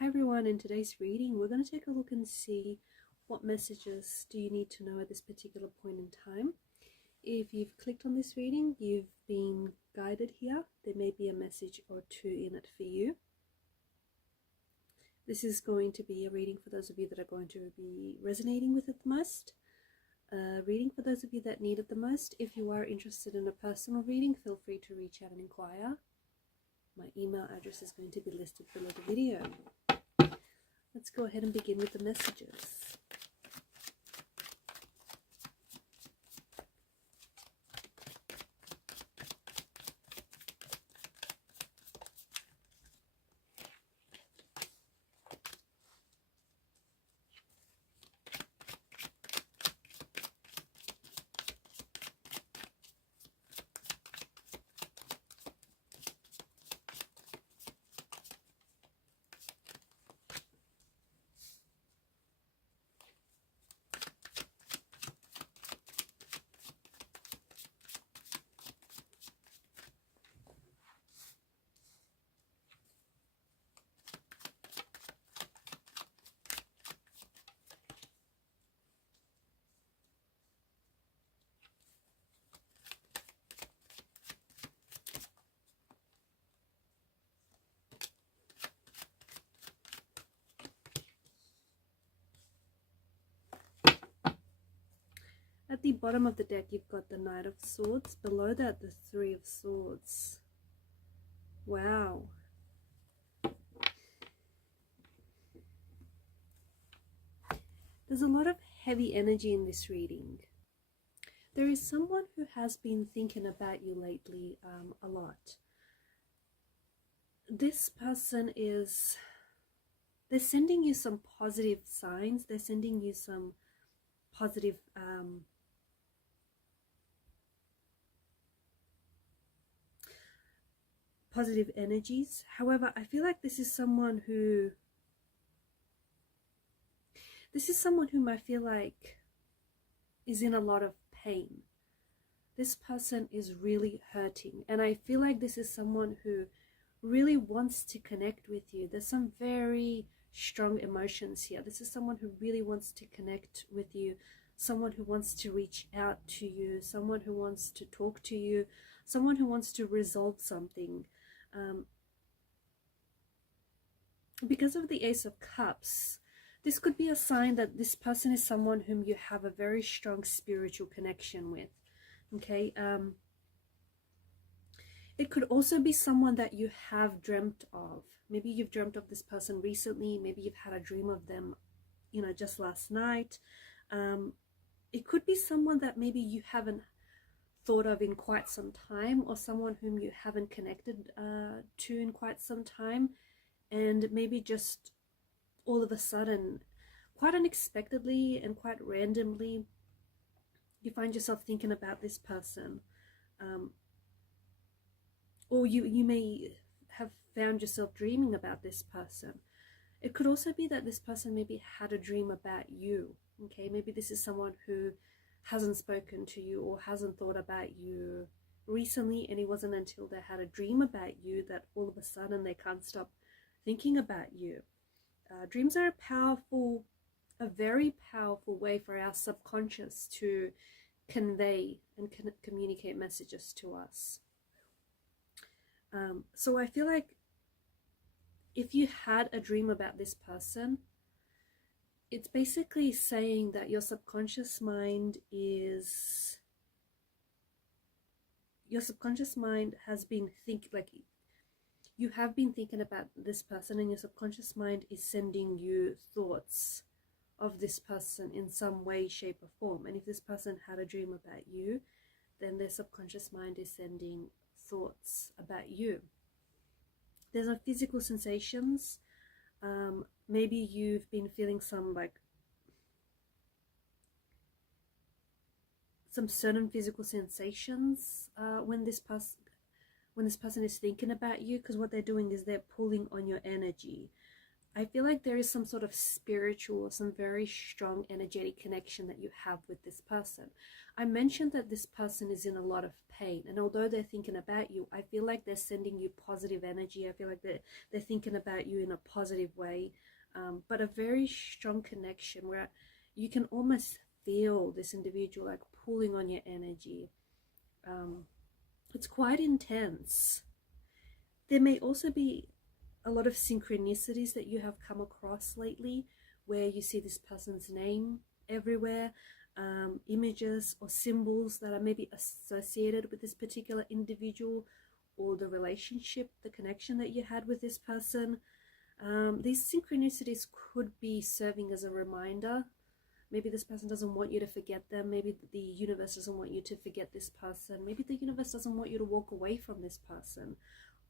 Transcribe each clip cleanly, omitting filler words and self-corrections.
Hi everyone, in today's reading we're going to take a look and see what messages do you need to know at this particular point in time. If you've clicked on this reading, you've been guided here. There may be a message or two in it for you. This is going to be a reading for those of you that are going to be resonating with it the most. Reading for those of you that need it the most. If you are interested in a personal reading, feel free to reach out and inquire. My email address is going to be listed below the video. Let's go ahead and begin with the messages. At the bottom of the deck, you've got the Knight of Swords. Below that, the Three of Swords. Wow. There's a lot of heavy energy in this reading. There is someone who has been thinking about you lately a lot. This person is... they're sending you some positive signs. They're sending you some positive... positive energies. However, I feel like this is someone whom I feel like is in a lot of pain. This person is really hurting, and I feel like this is someone who really wants to connect with you. There's some very strong emotions here. This is someone who really wants to connect with you, someone who wants to reach out to you, someone who wants to talk to you, someone who wants to resolve something. Because of the Ace of Cups, this could be a sign that this person is someone whom you have a very strong spiritual connection with. Okay, it could also be someone that you have dreamt of. Maybe you've dreamt of this person recently. Maybe you've had a dream of them, just last night. It could be someone that maybe you haven't thought of in quite some time, or someone whom you haven't connected to in quite some time, and maybe just all of a sudden, quite unexpectedly and quite randomly, you find yourself thinking about this person, or you may have found yourself dreaming about this person. It could also be that this person maybe had a dream about you. Okay, maybe this is someone who hasn't spoken to you or hasn't thought about you recently, and it wasn't until they had a dream about you that all of a sudden they can't stop thinking about you. Dreams are a very powerful way for our subconscious to convey and communicate messages to us. So I feel like if you had a dream about this person, it's basically saying that your subconscious mind has been you have been thinking about this person, and your subconscious mind is sending you thoughts of this person in some way, shape or form. And if this person had a dream about you, then their subconscious mind is sending thoughts about you. There's no physical sensations. Maybe you've been feeling some certain physical sensations when this person is thinking about you, because what they're doing is they're pulling on your energy. I feel like there is some sort of spiritual or some very strong energetic connection that you have with this person. I mentioned that this person is in a lot of pain, and although they're thinking about you, I feel like they're sending you positive energy. I feel like they're thinking about you in a positive way, but a very strong connection where you can almost feel this individual like pulling on your energy. It's quite intense. There may also be a lot of synchronicities that you have come across lately, where you see this person's name everywhere, images or symbols that are maybe associated with this particular individual, or the relationship, the connection that you had with this person. These synchronicities could be serving as a reminder. Maybe this person doesn't want you to forget them. Maybe the universe doesn't want you to forget this person. Maybe the universe doesn't want you to walk away from this person.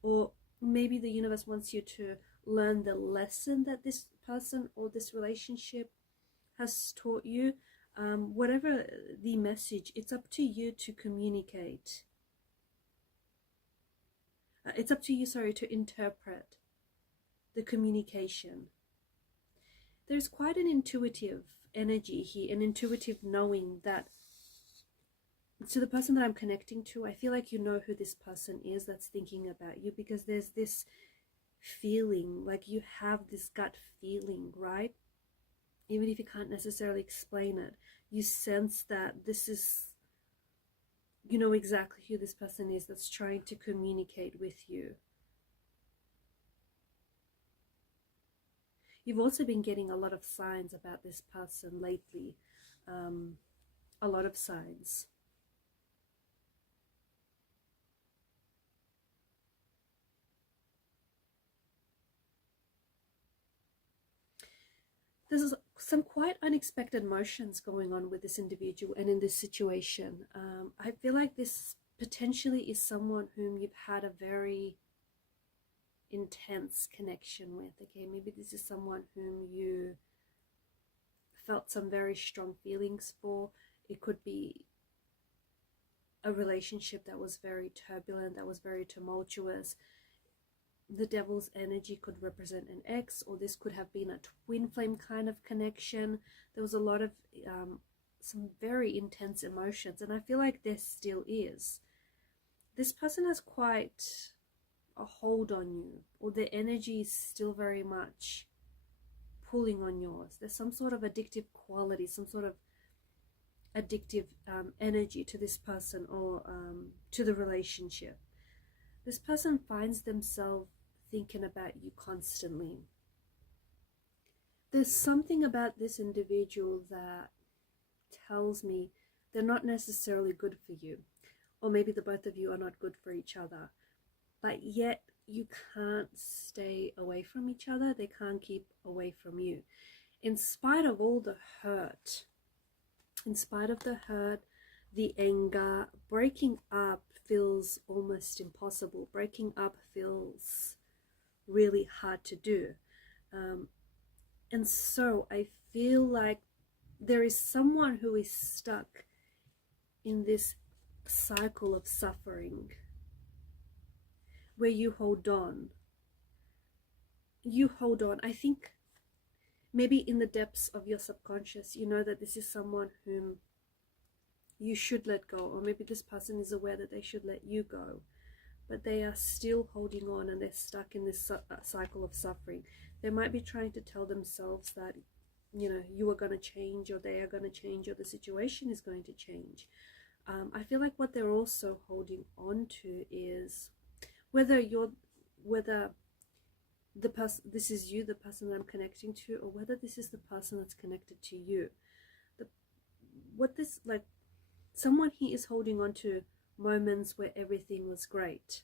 Or maybe the universe wants you to learn the lesson that this person or this relationship has taught you. Whatever the message, it's up to you to communicate. It's up to you, to interpret the communication. There's quite an intuitive energy here, an intuitive knowing that to the person that I'm connecting to, I feel like you know who this person is that's thinking about you, because there's this feeling, like you have this gut feeling, right? Even if you can't necessarily explain it, you sense that this is, you know exactly who this person is that's trying to communicate with you. You've also been getting a lot of signs about this person lately, a lot of signs. There's some quite unexpected emotions going on with this individual and in this situation. I feel like this potentially is someone whom you've had a very intense connection with. Okay, maybe this is someone whom you felt some very strong feelings for. It could be a relationship that was very turbulent, that was very tumultuous. The devil's energy could represent an ex, or this could have been a twin flame kind of connection. There was a lot of some very intense emotions, and I feel like there still is. This person has quite a hold on you, or their energy is still very much pulling on yours. There's some sort of addictive quality, some sort of addictive energy to this person, or to the relationship. This person finds themselves thinking about you constantly. There's something about this individual that tells me they're not necessarily good for you, or maybe the both of you are not good for each other, but yet you can't stay away from each other. They can't keep away from you. In spite of all the hurt, the anger, breaking up feels almost impossible. Breaking up feels really hard to do. And so I feel like there is someone who is stuck in this cycle of suffering, where you hold on. I think maybe in the depths of your subconscious, you know that this is someone whom you should let go, or maybe this person is aware that they should let you go, but they are still holding on, and they're stuck in this cycle of suffering. They might be trying to tell themselves that, you know, you are going to change, or they are going to change, or the situation is going to change. I feel like what they're also holding on to is whether the person, this is you, the person that I'm connecting to, or whether this is the person that's connected to you. Someone here is holding on to moments where everything was great.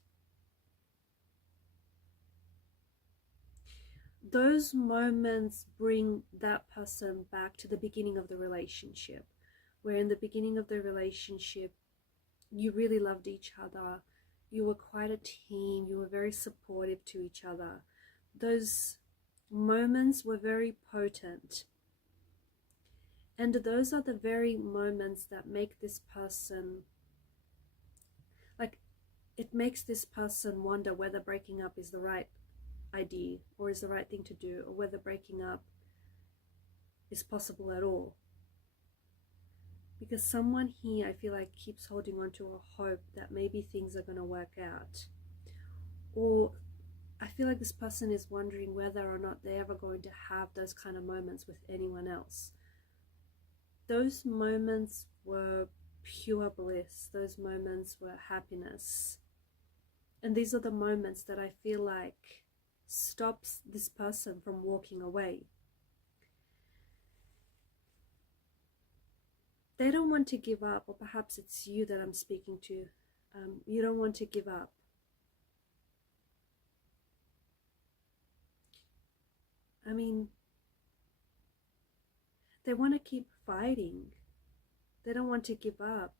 Those moments bring that person back to the beginning of the relationship, where in the beginning of the relationship, you really loved each other. You were quite a team. You were very supportive to each other. Those moments were very potent. And those are the very moments that make this person, like, it makes this person wonder whether breaking up is the right idea or is the right thing to do, or whether breaking up is possible at all. Because someone here, I feel like, keeps holding on to a hope that maybe things are going to work out. Or I feel like this person is wondering whether or not they're ever going to have those kind of moments with anyone else. Those moments were pure bliss. Those moments were happiness. And these are the moments that I feel like stops this person from walking away. They don't want to give up, or perhaps it's you that I'm speaking to. You don't want to give up. I mean, they want to keep fighting. They don't want to give up.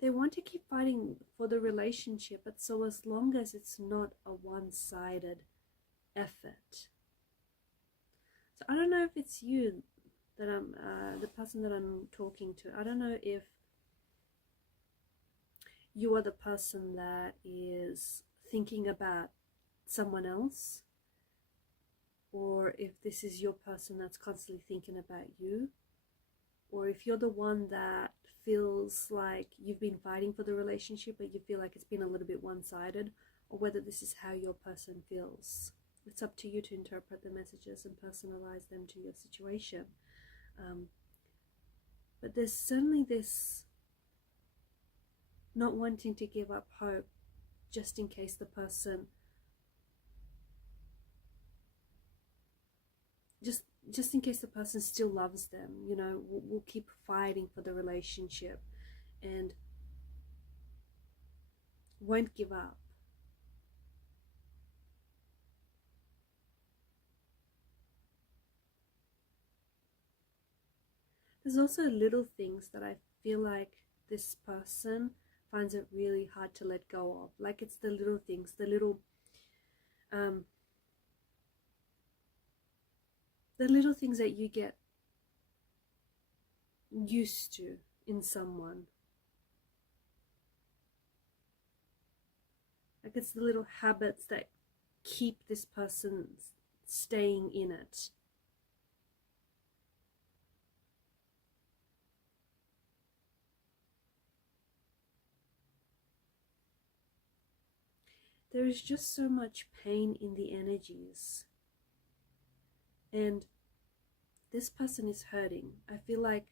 They want to keep fighting for the relationship, but so as long as it's not a one-sided effort. So I don't know if it's you that I'm, the person that I'm talking to. I don't know if you are the person that is thinking about someone else, or if this is your person that's constantly thinking about you, or if you're the one that feels like you've been fighting for the relationship but you feel like it's been a little bit one-sided, or whether this is how your person feels. It's up to you to interpret the messages and personalize them to your situation. But there's certainly this not wanting to give up hope just in case the person just in case the person still loves them, you know, will keep fighting for the relationship and won't give up. There's also little things that I feel like this person finds it really hard to let go of. Like it's the little things, the little things that you get used to in someone. Like it's the little habits that keep this person staying in it. There is just so much pain in the energies. And this person is hurting. I feel like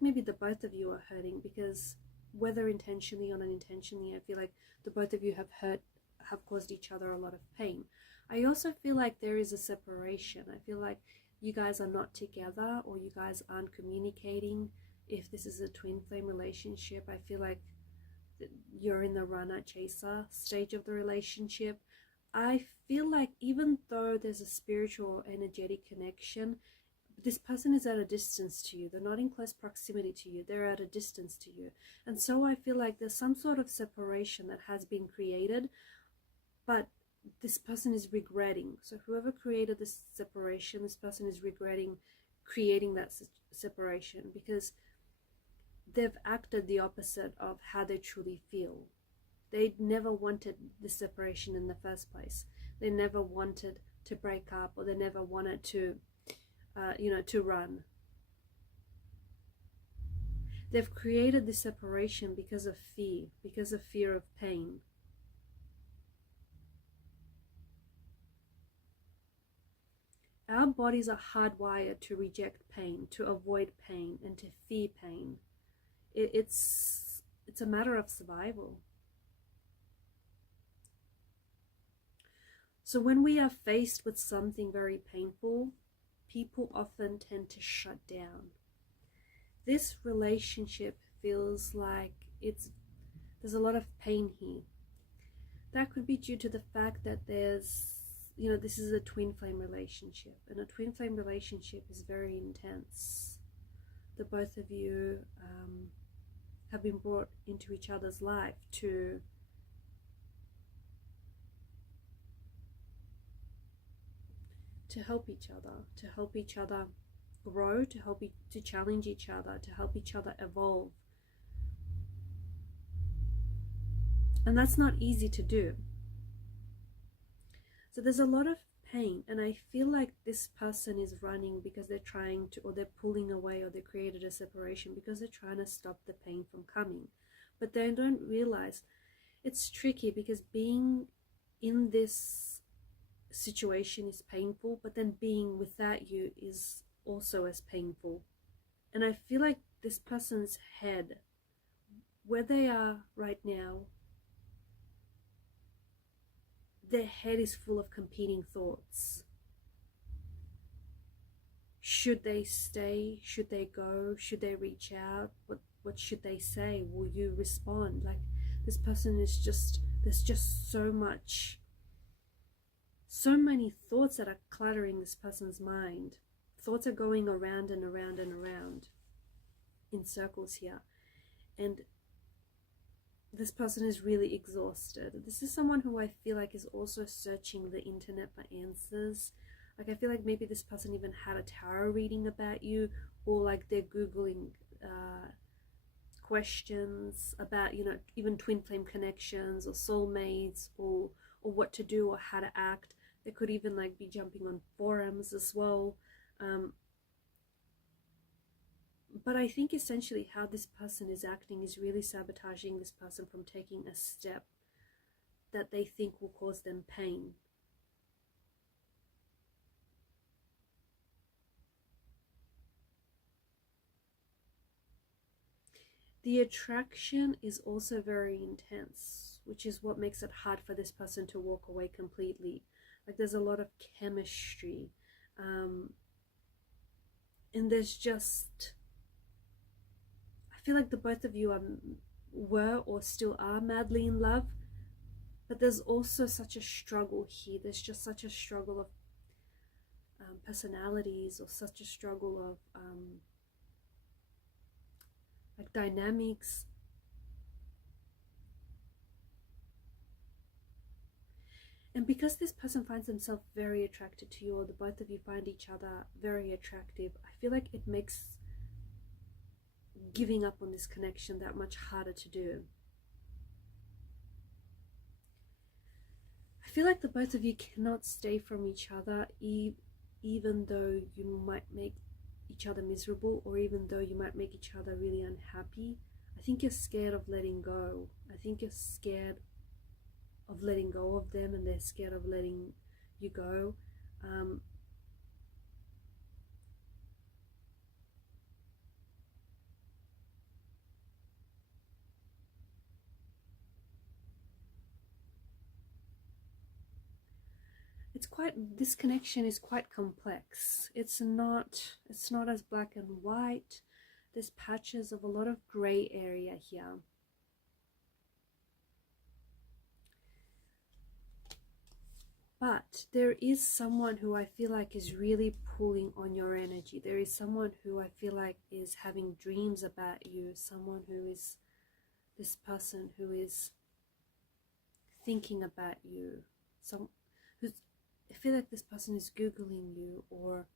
maybe the both of you are hurting, because whether intentionally or unintentionally, I feel like the both of you have caused each other a lot of pain. I also feel like there is a separation. I feel like you guys are not together, or you guys aren't communicating. If this is a twin flame relationship, I feel like you're in the runner chaser stage of the relationship. I feel like even though there's a spiritual or energetic connection, this person is at a distance to you. They're not in close proximity to you. They're at a distance to you. And so I feel like there's some sort of separation that has been created, but this person is regretting. So whoever created this separation, this person is regretting creating that separation, because they've acted the opposite of how they truly feel. They never wanted the separation in the first place. They never wanted to break up, or they never wanted to, to run. They've created this separation because of fear of pain. Our bodies are hardwired to reject pain, to avoid pain, and to fear pain. It's a matter of survival. So when we are faced with something very painful, people often tend to shut down. This relationship feels like there's a lot of pain here. That could be due to the fact that this is a twin flame relationship, and a twin flame relationship is very intense. The both of you have been brought into each other's life to help each other grow, to challenge each other, to help each other evolve. And that's not easy to do. So there's a lot of pain, and I feel like this person is running because they're trying to, or they're pulling away, or they created a separation because they're trying to stop the pain from coming. But they don't realize it's tricky, because being in this situation is painful, but then being without you is also as painful. And I feel like this person's head, where they are right now, their head is full of competing thoughts. Should they stay? Should they go? Should they reach out? What should they say? Will you respond? Like, this person is just, there's just so many thoughts that are cluttering this person's mind. Thoughts are going around and around and around in circles here. And this person is really exhausted. This is someone who I feel like is also searching the internet for answers. Like, I feel like maybe this person even had a tarot reading about you, or like they're Googling questions about, you know, even twin flame connections or soulmates, or what to do or how to act. They could even like be jumping on forums as well. But I think essentially how this person is acting is really sabotaging this person from taking a step that they think will cause them pain. The attraction is also very intense, which is what makes it hard for this person to walk away completely. Like, there's a lot of chemistry, and there's just, I feel like the both of you were or still are madly in love, but there's also such a struggle here. There's just such a struggle of personalities, or such a struggle of like dynamics. And because this person finds themselves very attracted to you, or the both of you find each other very attractive, I feel like it makes giving up on this connection that much harder to do. I feel like the both of you cannot stay from each other, even though you might make each other miserable, or even though you might make each other really unhappy. I think you're scared of letting go. I think you're scared of letting go of them, and they're scared of letting you go. This connection is quite complex. It's not as black and white. There's patches of a lot of gray area here. But there is someone who I feel like is really pulling on your energy. There is someone who I feel like is having dreams about you. Someone who is, this person who is thinking about you. I feel like this person is Googling you, or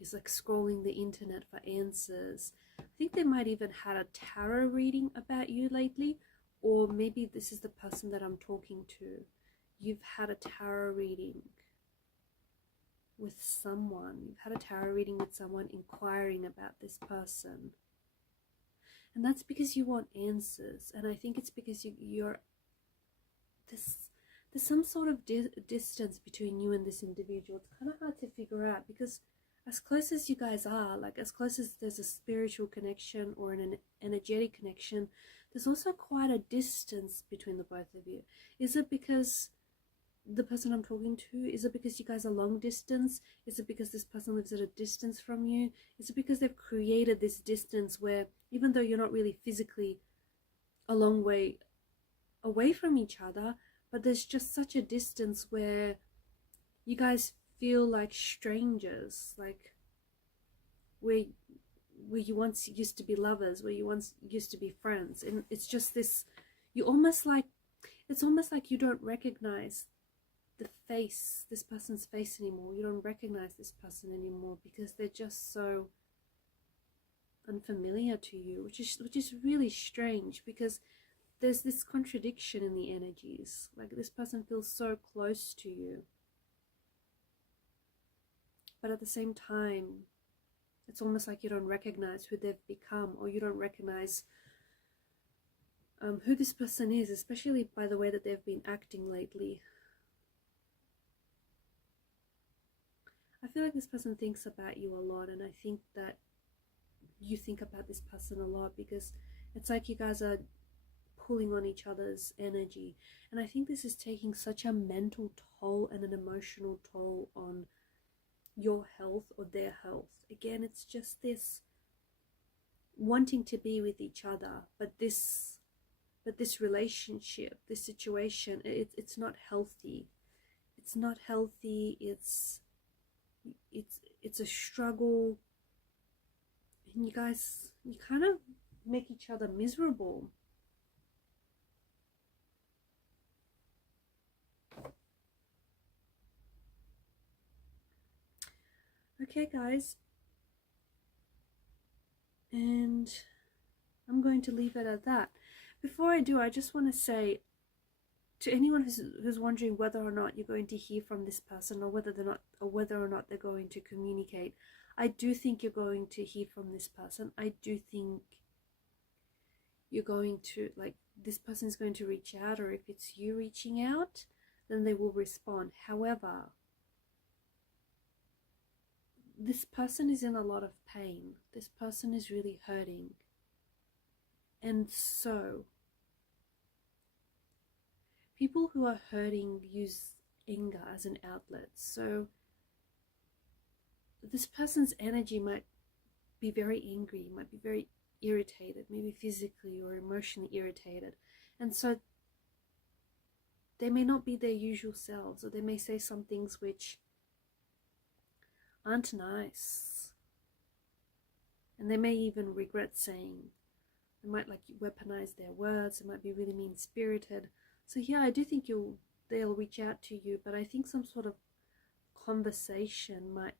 is like scrolling the internet for answers. I think they might even had a tarot reading about you lately, or maybe this is the person that I'm talking to. You've had a tarot reading with someone. You've had a tarot reading with someone inquiring about this person. And that's because you want answers. And I think it's because there's some sort of distance between you and this individual. It's kind of hard to figure out, because as close as you guys are, like as close as there's a spiritual connection or an energetic connection, there's also quite a distance between the both of you. Is it because the person I'm talking to, is it because you guys are long distance? Is it because this person lives at a distance from you? Is it because they've created this distance where, even though you're not really physically a long way away from each other, but there's just such a distance where you guys feel like strangers, like where you once used to be lovers, where you once used to be friends, and it's just this, it's almost like you don't recognize this person's face anymore. You don't recognize this person anymore, because they're just so unfamiliar to you, which is really strange, because there's this contradiction in the energies. Like this person feels so close to you, but at the same time, it's almost like you don't recognize who they've become, or you don't recognize who this person is, especially by the way that they've been acting lately. I feel like this person thinks about you a lot, and I think that you think about this person a lot, because it's like you guys are pulling on each other's energy. And I think this is taking such a mental toll and an emotional toll on your health or their health. Again, it's just this wanting to be with each other, but this relationship, this situation, it's not healthy. It's not healthy. It's a struggle, and you kind of make each other miserable. Okay, guys, and I'm going to leave it at that. Before I do, I just want to say to anyone who's wondering whether or not you're going to hear from this person, or whether or not they're going to communicate, I do think you're going to hear from this person. I do think you're going to, like, this person is going to reach out, or if it's you reaching out, then they will respond. However, this person is in a lot of pain. This person is really hurting. And so, people who are hurting use anger as an outlet. So, this person's energy might be very angry, might be very irritated, maybe physically or emotionally irritated. And so, they may not be their usual selves, or they may say some things which aren't nice, and they may even regret saying. They might like weaponize their words. It might be really mean-spirited. So yeah, I do think they'll reach out to you, but I think some sort of conversation might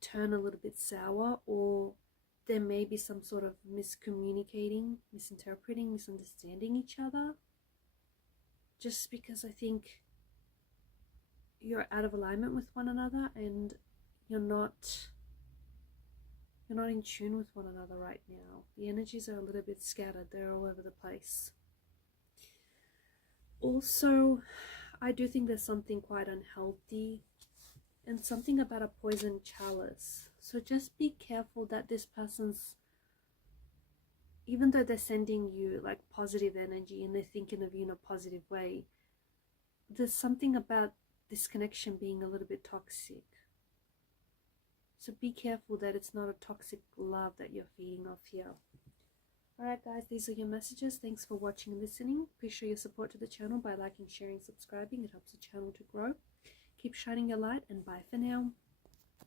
turn a little bit sour, or there may be some sort of miscommunicating, misinterpreting, misunderstanding each other, just because I think you're out of alignment with one another, and you're not in tune with one another right now. The energies are a little bit scattered. They're all over the place. Also, I do think there's something quite unhealthy, and something about a poison chalice. So just be careful that this person's, even though they're sending you like positive energy and they're thinking of you in a positive way, there's something about this connection being a little bit toxic. So be careful that it's not a toxic love that you're feeding off here. Alright guys, these are your messages. Thanks for watching and listening. Please show your support to the channel by liking, sharing, subscribing. It helps the channel to grow. Keep shining your light, and bye for now.